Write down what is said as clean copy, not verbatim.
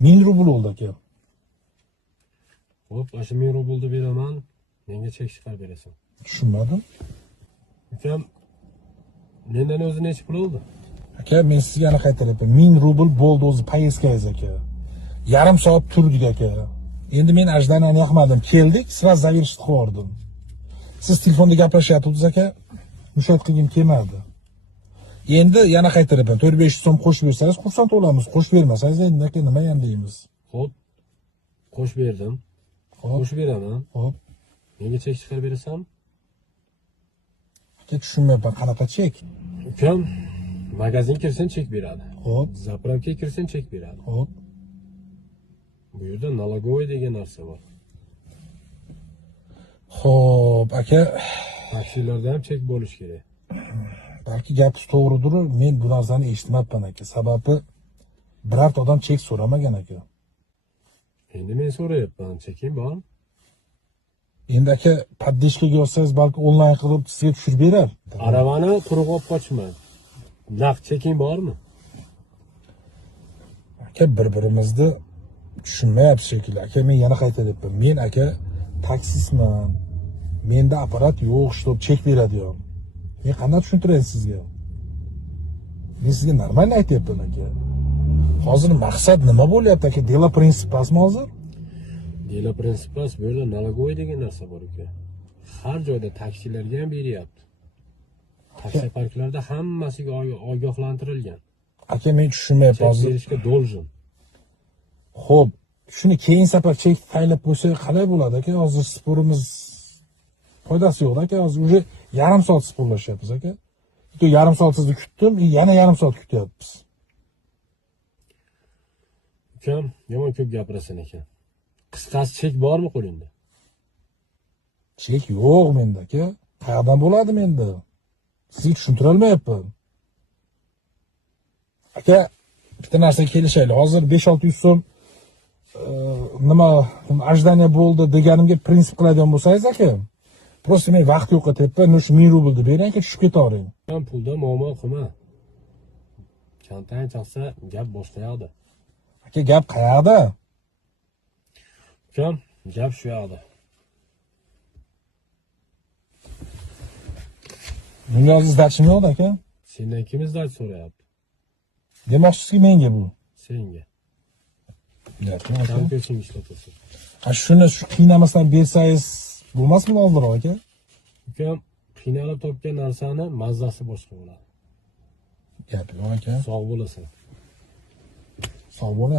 1000 rubl oldu aka. Hop, aşı 1000 rublni beraman. Menga chek chiqarib berasan. Tushunmadim. Ukam, mendan o'zi necha pul oldi? Aka, men sizga aniq aytaman. 1000 rubl bo'ldi o'zi poyezdkangiz aka. Yarim soat turdik aka. Endi men ajdaniyani yoqmadim. Keldik, sразу zaverishni qilib yubordim. Siz telefonda gaplashyapsiz aka. Mushoyat qilgim kelmadi. Endi yana qaytaraman. 4-500 so'm qo'shib bersangiz xursand bo'lamiz. Qo'shib bermasangiz endi aka nima ham deymiz. Hop. Qo'shib berdim. Qo'shib beraman. Hop. Menga chek chiqarib berasan? Aka tushunmayapman, qanaqa chek? Ukam, magazin kirsin chek beradi. Hop. Zapravka kirsin chek beradi. Hop. Bu yerda налоговый degan narsa bor. Xo'p, aka, Taksilarda ham chek bo'lish kerak. balki gapingiz to'g'ridir, men bu narsani eshitmayapman aka. Sababi birorta odam chek so'ramagan aka. Endi men so'rayapman, cheking bormi? Endi aka, poddeshkaga yozsangiz balki onlayn qilib sizga tushirib berar. Aravani quruq olib qochma. Naqd cheking bormi? Aka, bir-birimizni tushunmayapsiz shekilli. Aka, men yana qaytaryapman. Men aka taksistman. Menda apparat yo'q, shtop chek beradigan. Men qanday tushuntiray sizga? Men sizga normal aytyapman aka. Hozir maqsad nima bo'lyapti aka? Delo prinsipasmi hozir? Delo prinsipas bu yerda налоговый degan narsa bor uka. Har joyda taksilarga ham beryapti. Taksi parklarda hammasiga ogohlantirilgan. Aka, men tushunmayapman Chek hozir. berishga должен. Xo'p, shuni keyin safar chek faylab qo'ysa qalay bo'ladi aka? Hozir sporimiz foydasi yo'q aka. Hozir уже yarim soat sporlashyapmiz aka. Bitta yarim soat sizni kutdim, yana yarim soat kutyapmiz. Ukam, yomon ko'p gapirasan ekan. Qisqasi chek bormi qo'lingda? Chek yo'q menda aka. Qayerdan bo'ladi menda? Sizga tushuntira olmayapman. Aka, bitta narsa kelishaylik. Hozir 5-600 so'm nima ajdaniya bo'ldi deganimga prinsip qiladigan bo'lsangiz aka, просто men vaqt yo'qotyapman, shu 1000 rublni bering aka, tushib ketavering. Ukam, pulda muammo qilma. Chantang chaqsa gap boshqa yoqda. Aka, gap qayerda? Ukam, gap shu yoqda. Bunga hozir zdachim yo'q aka. Sendan kim izdaj so'rayapti? Demoqchisizki menga bu. Senga. Gapmi aka? Kompyuter ishlatyapsan. Shuni shu qiynamasdan bersangiz bo'lmasmi oldinroq aka? Ukam, qiynalib topgan narsani mazzasi boshqa bo'ladi. Gap yo'q aka. Sog' bo'lasan. Sog' bo'ling.